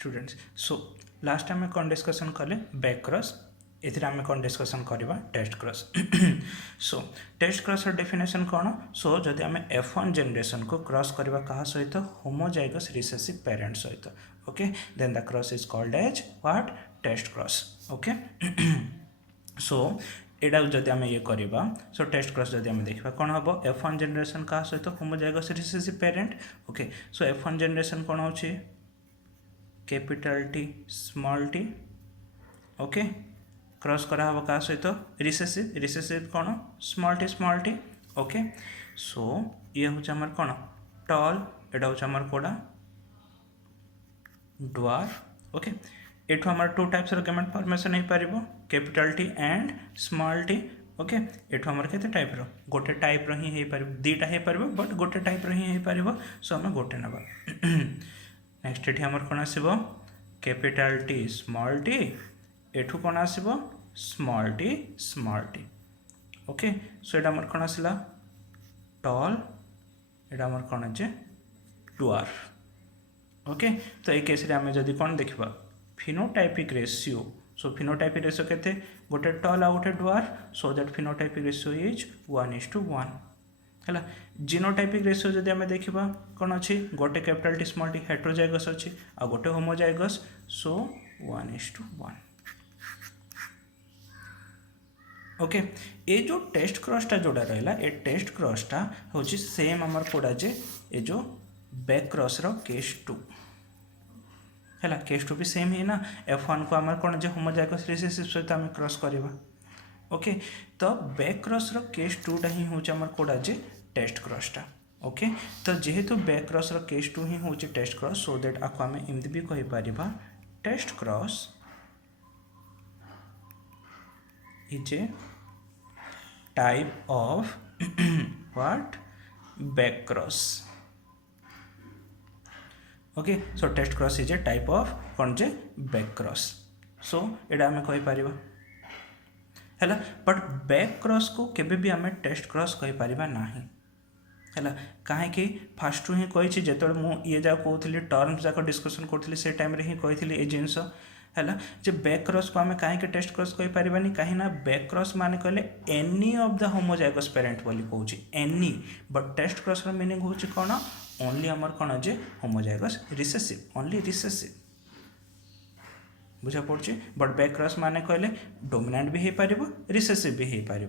Students so last आम कौन discussion कले बैक क्रॉस एथिरे आम कौन डिस्कसन करवा test cross so test cross definition कौन सो जदि आम F1 जनरेशन को क्रॉस करवा कहा सहित होमोजाइगस रिसेसिव पेरेंट सहित okay then the cross is called as what test cross okay so एटा जदि आम ये करवा सो टेस्ट क्रॉस जदि आम देखा कौन हम F1 जनरेशन क्या सहित homozygous recessive parent okay so F1 generation कौन हो capital T small T okay cross करा हम क्या सहित रिसेसिव रिसेसिव कौन स्मॉल टी ओके सो ये हूँ आमर कौन टॉल एटा हूँ आमर कोड़ा ड्वार्फ ओके एठू आमर टू टाइप्स रो गेमेट फॉर्मेशन हो पार capital T and small T okay एठू आमर केते टाइप रो गोटे टाइप रो ही पार दीटा हो पार बट गोटे टाइप रो ही पार सो आम गोटे नवा नेक्स्ट ये आमर कौन आसो कैपिटल टी स्मॉल टी एठू कौन आसो स्मॉल टी ओके सो ये आमर कौन आसला टॉल ये आमर कौन है ड्वार्फ ओके तो ये केस आम जदि कौन देखा phenotypic ratio so phenotypic ratio केते गोटे टॉल आ गोटे dwarf so that phenotypic ratio is 1:1 है जीनोटाइपिक रेशियो जदि आम देखा कौन अच्छी गोटे capital T small T heterozygous अच्छी आ गोटे होमोजाइगस सो 1:1 ओके ये जो टेस्ट क्रॉसटा जोड़ा रहा ये टेस्ट क्रॉसटा हूँ सेम आमर कोड़ा जे ये जो बैक क्रॉस रो केस 2 है केस 2 भी सेम ही ना F1 को आमर कौन जो होमोजाइगस रिसेसिव सहित आम क्रॉस करवा ओके तो बैक क्रॉस रो केस 2टा ही हूँ आमर कोड़ा जे टेस्ट क्रॉसटा ओके तो जेहेतु बैक क्रॉस रो केस 2 ही हूँ टेस्ट क्रॉस सो दैट आपको आम एमती भी कहि परिबा test cross is a type of what back cross okay so test cross is a type of कौन जे बैक क्रॉस सो एटा आम कहि परिबा है बट बैक क्रॉस को केबे भी आम टेस्ट क्रॉस कहि परिबा नाही है कहीं फास्ट ही कही जो मुझे जा कहती टर्म्स जाक डिस्कसन करी से टाइम ही कही ये जिनस है जे बैक क्रॉस को आम कहीं टेस्ट क्रॉस कहि परिबानी कहीं ना बैक क्रॉस माने कहले any of the homozygous parent बोली कहूँ एनी बट टेस्ट क्रॉस रो मीनिंग होची कौन ओनली आमर कौन जे होमोजाइगस रिसेसिव ओनली रिसेसिव बुझा पड़े बट बैक क्रॉस माने कहले डोमिनेंट भी हो पार रिसेसिव भी हो पार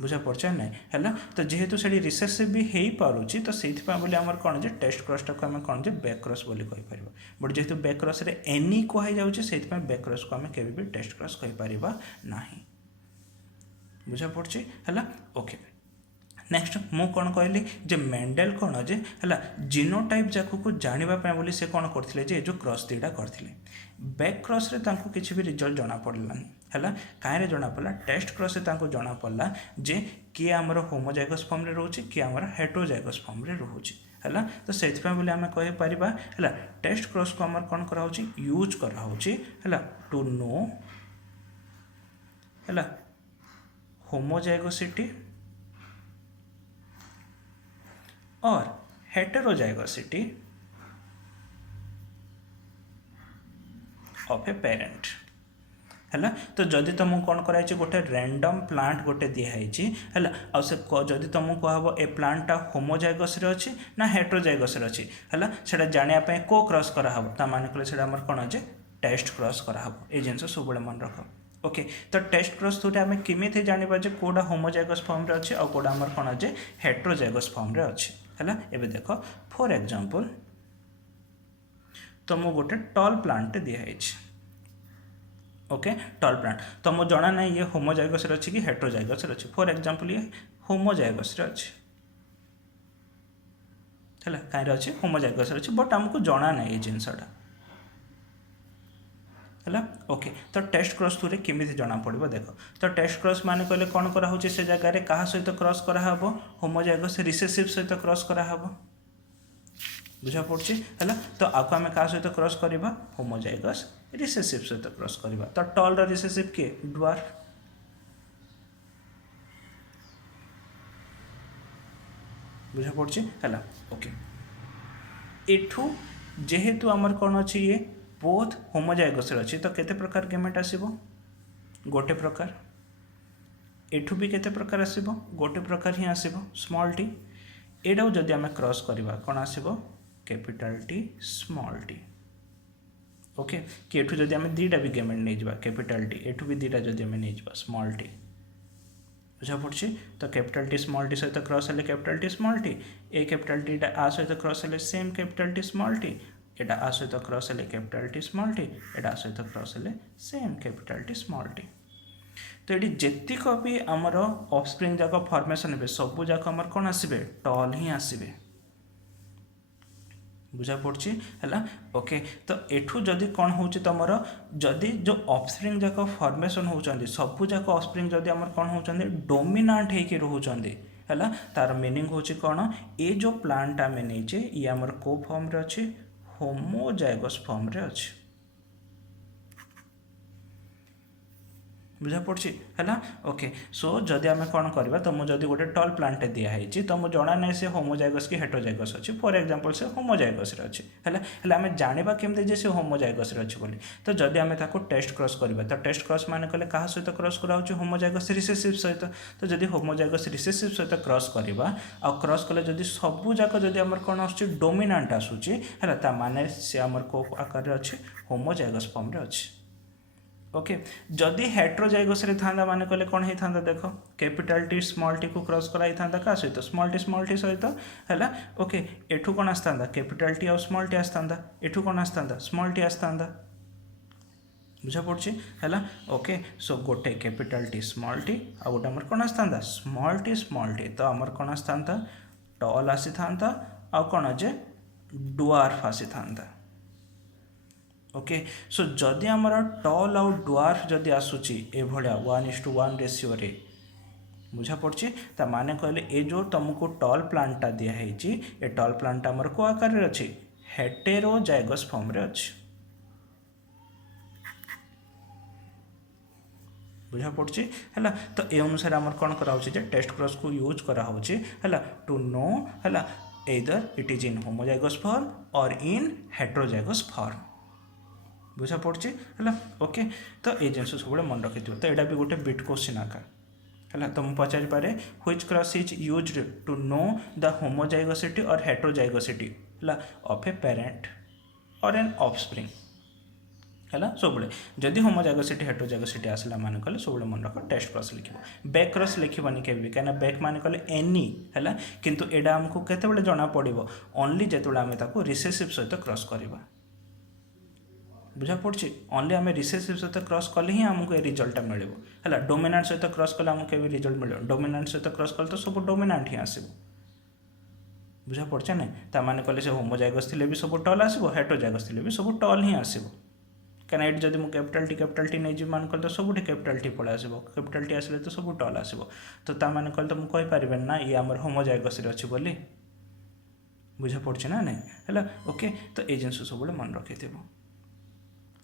बुझा पड़े ना है तो जेहेतु से रिसेसिव भी हो पारुची तो से बोले आमर कौन जे टेस्ट क्रॉसटा को आम कौन जे बैक क्रॉस बोली कहि परिबा बट जेहेतु बैक क्रॉस रे एनी कहि जाउची से बैक क्रॉस को आम केबे भी टेस्ट क्रॉस कहि परिबा नाही बुझा पड़े है ओके नेक्स्ट मु कौन कहली जे मेंडेल कौन जे है जीनोटाइप जाक को जानापी बोली से कौन करते जे जो क्रॉस दीटा करते बैक क्रॉस रे तांको किसी भी रिजल्ट जना पड़लानी है कहीं जना पड़ा टेस्ट क्रॉस से तांको जना पड़ा जे किए आमर होमोजाइगस फॉर्म रे रोचे किए आमर हेट्रोजाइगस फॉर्म रे रोचे है तो से बोले आम कहि परिबा है टेस्ट क्रॉस को आमर कौन करा होची यूज करा होची है टू नो है होमोजाइगोसिटी और हेटेरोजाइगोसिटी ऑफ ए पेरेंट है तो जदि तुमको कौन कराई गोटे रैंडम प्लांट गोटे दिखाई है जदि तुमको कहब ए प्लांटा होमोजाइगस रे अच्छी ना हेट्रोजाइगस रे अच्छी है से जानापी को क्रॉस कराहब ता माने कहले से आमर कौन जे टेस्ट क्रॉस कराहब ये जिन सब मन रख ओके तो टेस्ट क्रॉस थ्रू आम केमी जाना जे कौटा होमोजाइगस फॉर्म रे अच्छी और कौटा आमर कौन जे हेट्रोजाइगस फॉर्म रे अच्छी है एबे देख फॉर एग्जांपल तुमको गोटे टॉल प्लांट दिखाई ओके टॉल प्लांट तुमको जना ना ये होमोजाइगस रे अच्छी कि हेट्रोजाइगस रे अच्छी फॉर एग्जांपल ये होमोजाइगस रे अच्छी है कहीं अच्छी होमोजाइगस रे अच्छी बट आमको जना ना ये जिनसटा है ओके तो टेस्ट क्रॉस थ्रू केमी जना पड़ो देख तो टेस्ट क्रॉस माने कहले कौन करा होची से जगह रे कहा सहित क्रॉस करा हबो होमोजाइगस रिसेसिव सहित क्रॉस करा हबो बुझा पड़े है तो आपको आम क्या सहित क्रॉस करवा होमोजाइगस रिसेसिव सहित क्रॉस करवा तो टॉल रो रिसेसिव किए ड्वार्फ बुझा पड़े है ओके एठू जेहेतु आमर कौन अच्छी ये बोथ होमोजाइगस अच्छी तो केते प्रकार गेमेट आसीबो गोटे प्रकार एठू भी केते प्रकार आसीबो गोटे प्रकार ही आसीबो स्मॉल टी एटा जदि आम क्रॉस करवा कौन आसीबो capital T small T okay कि एठू जदि आम दीटा भी गेमेट नहीं जावा कैपिटल टी एठू भी दीटा जदि आम नहीं जावा स्मॉल टी बुझा पड़ी तो कैपिटल टी स्मॉल टी सहित क्रॉस हेले कैपिटल टी स्मॉल टी ए कैपिटल टी आ सहित क्रॉस हेले same capital T small T एटा आ सहित क्रॉस हेले कैपिटल टी स्मॉल टी एटा आ सहित क्रॉस हेले same capital T small T तो ये जेतिक भी आमर ऑफस्प्रिंग जाक फॉर्मेशन हे सबू जाक आमर कौन आसबे टॉल ही आसबे बुझा पड़ी है ओके तो एठू जदि कौन हो तुम जदि जो ऑफस्प्रिंग जाक फॉर्मेशन होती सबू जाक ऑफस्प्रिंग जदि आमर कौन होती डोमिनाट होकर रोचंदी है तार मीनिंग होची कौन ये जो प्लांट आम नहींचे ये आमर को फॉर्म रे अच्छी होमोजाइगस फॉर्म रे अच्छी बुझा पड़ी है ओके सो जदि आम कौन करवा तो मुझे गोटे टल प्लांट दिखाई तो मुझे जना ना से होमोजाइगस कि हेटरोजाइगस अच्छी फॉर एग्जांपल से होमोजाइगस अच्छी है आम जाना केमती जे से होमोजाइगस अच्छी बोली तो जदि आम टेस्ट क्रॉस करवा तो टेस्ट क्रॉस मान कले क्या सहित क्रॉस कराऊँ होमोजाइगस रिसेसिव सहित तो जदि होमोजाइगस रिसेसिव सहित क्रॉस करवा आ क्रॉस कले जदि सबू जाक जदि आम कौन आसूँ डोमिनाट आसूँ है माने से आमर को आकार अच्छे होमोजाइगस फॉर्म रे अच्छी ओके जदि हेट्रोजाइगस रे था माने कहले कौन होता देख कैपिटल टी स्मॉल टी को क्रॉस कराई था क्या सहित स्मॉल टी सहित है ओके एठू कौन आसता कैपिटल टी और स्मॉल टी आसता एठू कौन आसता स्मॉल टी आसता बुझा पड़ी है ओके सो गोटे कैपिटल टी स्मॉल टी आ गोटे आमर कौन आसता स्मॉल टी तो आमर कौन आसता टॉल आसी था आ कौन जे डुआर्फ आसी था ओके सो जदि आमर टॉल आउ डुआर्फ जदि आसूची ए भलिया 1:1 रेशियो रे बुझा पड़ी ता माने कहले ए जो तुमको टॉल प्लांटा दिखाई ए टॉल प्लांट आमर को आकार रे अच्छी हेटेरोजाइगस फॉर्म रे अच्छी बुझा पड़ी है तो ए अनुसार आमर कौन कराऊँ टेस्ट क्रॉस को यूज करा टू नो है either it is in homozygous form और इन हेटेरोजाइगस फॉर्म बुझा पड़ी है ओके तो ये जिन सब मन रखी तो यहाँ भी गोटे बिट क्वेश्चन आकार है तो मुझे पचारि पारे which cross is used to know the homozygosity और हेटेरोजाइगोसिटी है ऑफ ए पेरेंट और एन ऑफस्प्रिंग है सब जदि होमोजाइगोसिटी हेटेरोजाइगोसिटी आसला मान कले सब मन रख टेस्ट क्रॉस लिख बैक क्रॉस लिखनी के कहीं बैक मान कले एनी है किंतु एडा आमको केते जना पड़ो ओनली जो आम रिसेसिव सहित क्रॉस करवा बुझा पड़ी ओनली आम रिसेसिव सहित क्रॉस कले ही आमको ये रिजल्ट मिले है डोमिनाट सहित क्रॉस कले आमको भी रिजल्ट मिले डोमिनाट सहित क्रॉस कले तो सब डोमिनाट ही आसो बुझा पड़े ना ताने कले से होमोजाइगस थे भी सब टल आसो हेटेरोजाइगस थे भी सब टल ही आसो कहीं ये जब मुझे कैपिटल टी नहीं मान कल तो सब कैपिटल टी पड़े आसो कैपिटल टी आसले तो सब टल आसो तो ताने कल तो मुझे कहीपर ना ये आम होमोजाइगस अच्छी बोली बुझा पड़े ना नहीं है ओके तो ये जिन सब मन रखी थे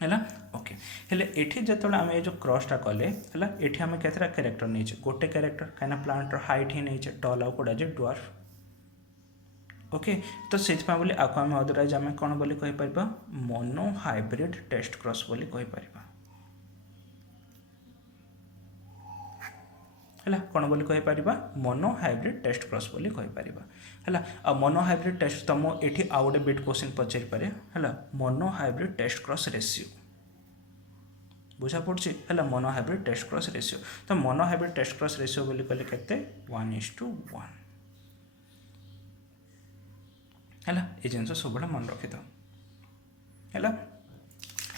है ओके हेले एठी जो आम ये क्रॉसटा कले है ये आम केतटा क्यारेक्टर नहीं गोटे क्यारेक्टर कहीं प्लांट हाइट ही नहीं टल आउ कौटा डुआर्फ ओके तो से बोली आपको आम अदरवाइज आम कौन बोली कहीपर मोनो हाइब्रिड टेस्ट क्रॉस बोली कहीपर है कौन बोली कहीपर मोनो हाइब्रिड टेस्ट क्रॉस बोली कहीपर है आ मोनो हाइब्रिड टेस्ट तुम ये आउ गोटे बिट क्वेश्चन पचारि पारे है monohybrid test cross ratio बुझा पड़ी है monohybrid test cross ratio तो monohybrid test cross ratio बोली कहले केते 1:1 है ये जिन सब मन रखी था है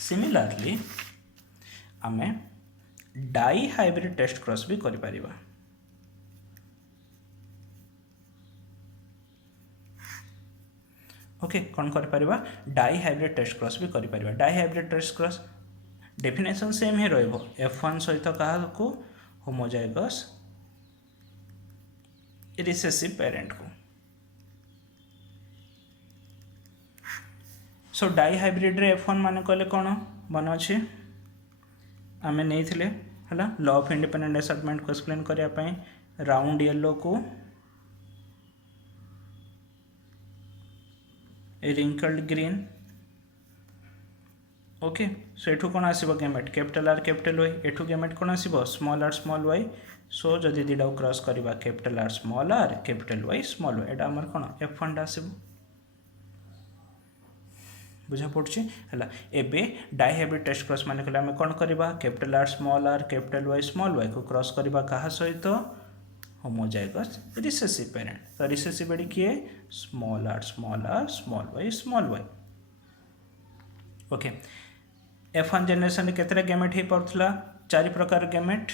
सिमिलारली आम डाई हाइब्रिड टेस्ट क्रॉस भी करि ओके कौन कर डाई हाइब्रिड टेस्ट क्रॉस भी करि dihybrid test cross definition same ही F1 सहित क्या होमोजाइगस रिसेसिव पेरेंट को सो डाई हाइब्रिड रे F1 मान कले कौन मन अच्छे आम नहीं है लॉ ऑफ इंडिपेंडेंट असॉर्टमेंट को एक्सप्लेन करने राउंड येलो को रिंकल्ड ग्रीन ओके सो एठू कौन आसीबो gamete capital R capital Y एठू गेमेट कौन आसीबो small R small Y so जदि दीटा क्रॉस करबा capital R capital Y small Y एटा हमर कोन F1 टा आसीबो बुझा पड़छि हला एबे डाइहाइब्रिड टेस्ट क्रॉस माने कहले हम कोन करबा capital R capital Y small Y को क्रॉस करबा कहा सहित होमोजाइगस रिसेसिव पेरेंट तो रिसेसिव एडी किए small R small Y okay F1 generation रे केतरा गेमेट हे पड़थला 4 प्रकार गेमेट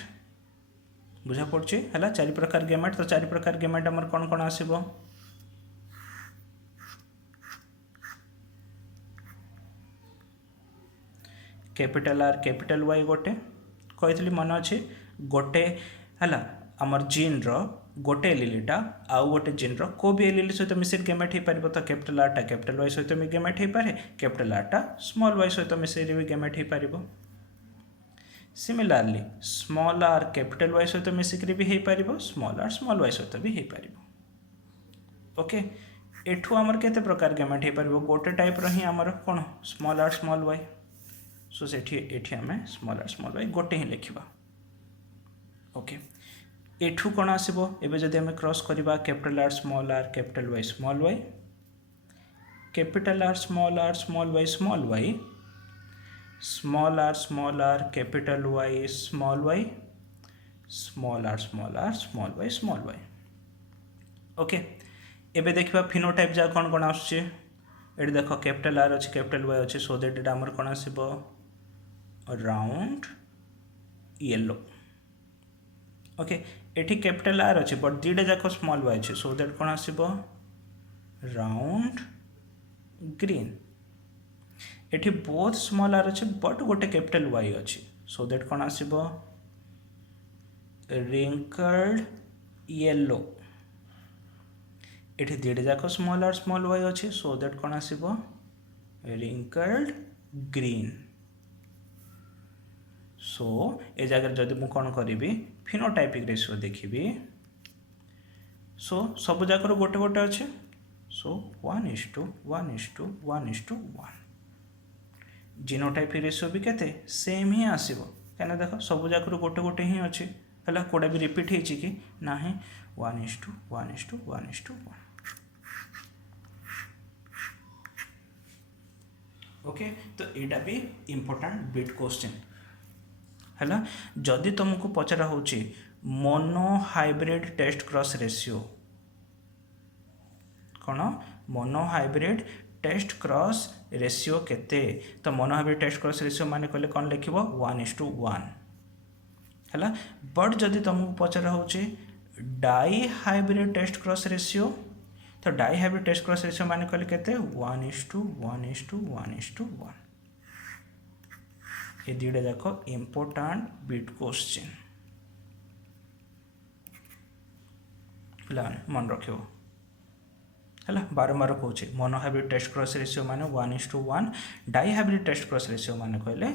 बुझा पड़छि हला 4 प्रकार गेमेट तो 4 प्रकार गेमेट हमर कोन कोन आसीबो कैपिटल आर कैपिटल वाई गोटे कही मन अच्छे गोटे है आमर जीन रोटे एलिलीटा आउ गोटे जीन रो भी एलिली सहित मिसेट गेमेट हो पार तो कैपिटल आर टा कैपिटल वाई सहित भी गेमेट हो पारे कैपिटल आर टा स्मॉल वाई सहित मिसेट भी गेमेट हो पार सिमिलारली स्मॉल आर कैपिटल वाई सहित मिसिक भी हो पार स्मॉल वाई सहित भी हो पार ओके एठू आमर केते प्रकार गेमेट हो पार गोटे टाइप रही आमर कौन स्मॉल वाई सो सेठी आम स्मॉल वाई गोटे ही लिखा ओके एठू कौन आसो एवं जदि आम क्रॉस करवा capital R capital Y small Y capital R small Y small R capital Y small Y small Y okay एबे देखा फिनोटाइप जा कौन कौन आसुचे ये देख कैपिटल आर अच्छे कैपिटल वाई अच्छे सो दैट एटा आमर कौन आसो राउंड येलो ओके एठी कैपिटल आर अच्छे बट दीटा जाक स्मॉल वाई अच्छे सो दैट कौन आसो राउंड ग्रीन एठी बोथ स्मॉल आर अच्छे बट गोटे कैपिटल वाई अच्छे सो दैट कौन आसो रिंकल्ड येलो एठी दीटा जाक स्मॉल वाई अच्छे सो दैट कौन आसो रिंकल्ड ग्रीन सो ए जगह जदि मु कौन करी फिनोटाइपिक रेशियो देखी सो सब जाकर गोटे गोटे अच्छे सो 1:1:1:1 जीनोटाइपिक रेशियो भी केते सेम ही आसीबो कहीं देख सब जाकर गोटे गोटे ही अच्छे है कोड़ा भी रिपीट होती कि ना 1:1:1:1 ओके तो यहाँ भी इम्पोर्टेंट बिट क्वेश्चन है जदि तुमको पचरा होची monohybrid test cross ratio कौन monohybrid test cross ratio केते तो monohybrid test cross ratio माने कहले कौन लिख 1:1 है बट जदि तुमको पचरा होची dihybrid test cross ratio तो dihybrid test cross ratio माने कहले केते 1:1:1:1 ये दुटा जाक इम्पोर्टाट बिट क्वेश्चन पिलाने मन रख है बारंबार कहूँ monohybrid test cross ratio माने 1:1 dihybrid test cross ratio माने कहले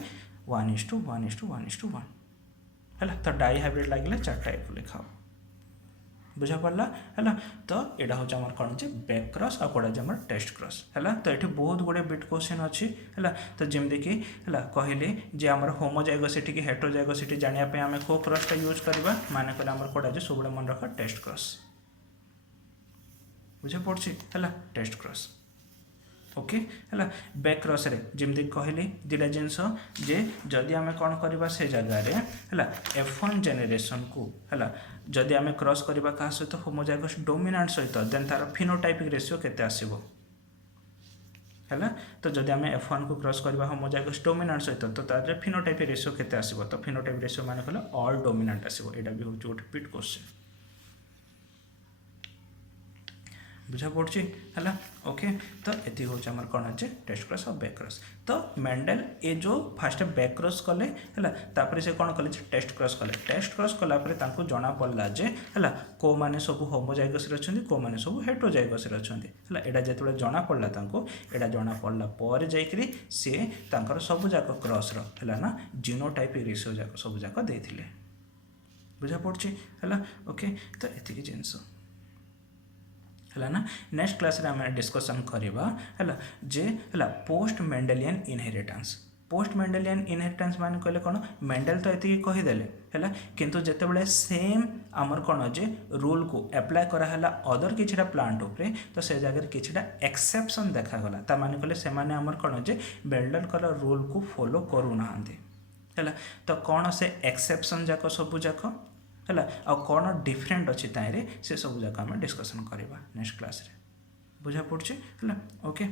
1:1:1:1 है तो डाई हाइब्रिड लगे 4 टाइप लिखाओ बुझा पड़ा है तो यहाँ हूँ आम कौन बैक क्रॉस आ कौड़ा आम टेस्ट क्रॉस है तो ये बहुत गुड़े बिट क्वेश्चन अच्छी है तो जमीक कि कहली जे आम होमोजाइगोसिटी कि हेट्रोजाइगोसिटी जानापी आम को क्रॉसटा यूज करवा माने कहले आम कौड़ा सब मन रख टेस्ट क्रॉस बुझा पड़ी है टेस्ट क्रॉस ओके है बैक क्रॉस रे जमी कहली दुटा जिनस जे जदि आम कौन करवा से जगार है F1 जेनेरेशन को है जदि आम क्रॉस करवा क्या सहित होमोजाइगस डोमिनेंट सहित देन तार फिनोटाइपिक रेशियो केते आसीबो है तो जदि आम F1 को क्रॉस करवा होमोजाइगस डोमिनेंट सहित तो तार फिनोटाइपिक रेशियो केते आसीबो तो फिनोटाइपिक रेशियो माने कहले ऑल डोमिनेंट आसीबो एटा भी होची गोटे बिट क्वेश्चन बुझा पड़ी है ओके तो ये हूँ आम कौन अच्छे टेस्ट क्रॉस और बैक क्रॉस तो मेंडल ये जो फास्ट बैक क्रॉस कले है से कौन कले टेस्ट क्रॉस कलापर जना पड़ा जे है को मैंने सब होमोजाइगस अच्छा को मैंने सब हेट्रोजाइगस अच्छा है यहाँ जो जना पड़ा यहाँ जना पड़ा पर जाकि सी सब जाक क्रॉस है ना जीनोटाइपिक रेशियो जाक सब जाक देते बुझा पड़ी है ओके तो ये जिनस है ना नेक्स्ट क्लास रे आम डिस्कसन करवा है जे है post Mendelian inheritance post Mendelian inheritance मान कहले कौन मेंडेल तो ये कहीदेले है किंतु जितेबाला सेम आमर कौन जे रूल को एप्लाय कराला अदर किछटा प्लांट उपरे तो से जगह किछटा एक्सेप्शन देखागला ता माने कहले से माने आमर कौन जे मेंडेल कलर रूल को फॉलो करू नाहांती है तो कौन से एक्सेप्शन जाक सबू जाक है आ कौन डिफरेंट अच्छी ताइरे से सब जाक आम डिस्कसन करवा नेक्स्ट क्लास रे बुझा पड़े है ओके।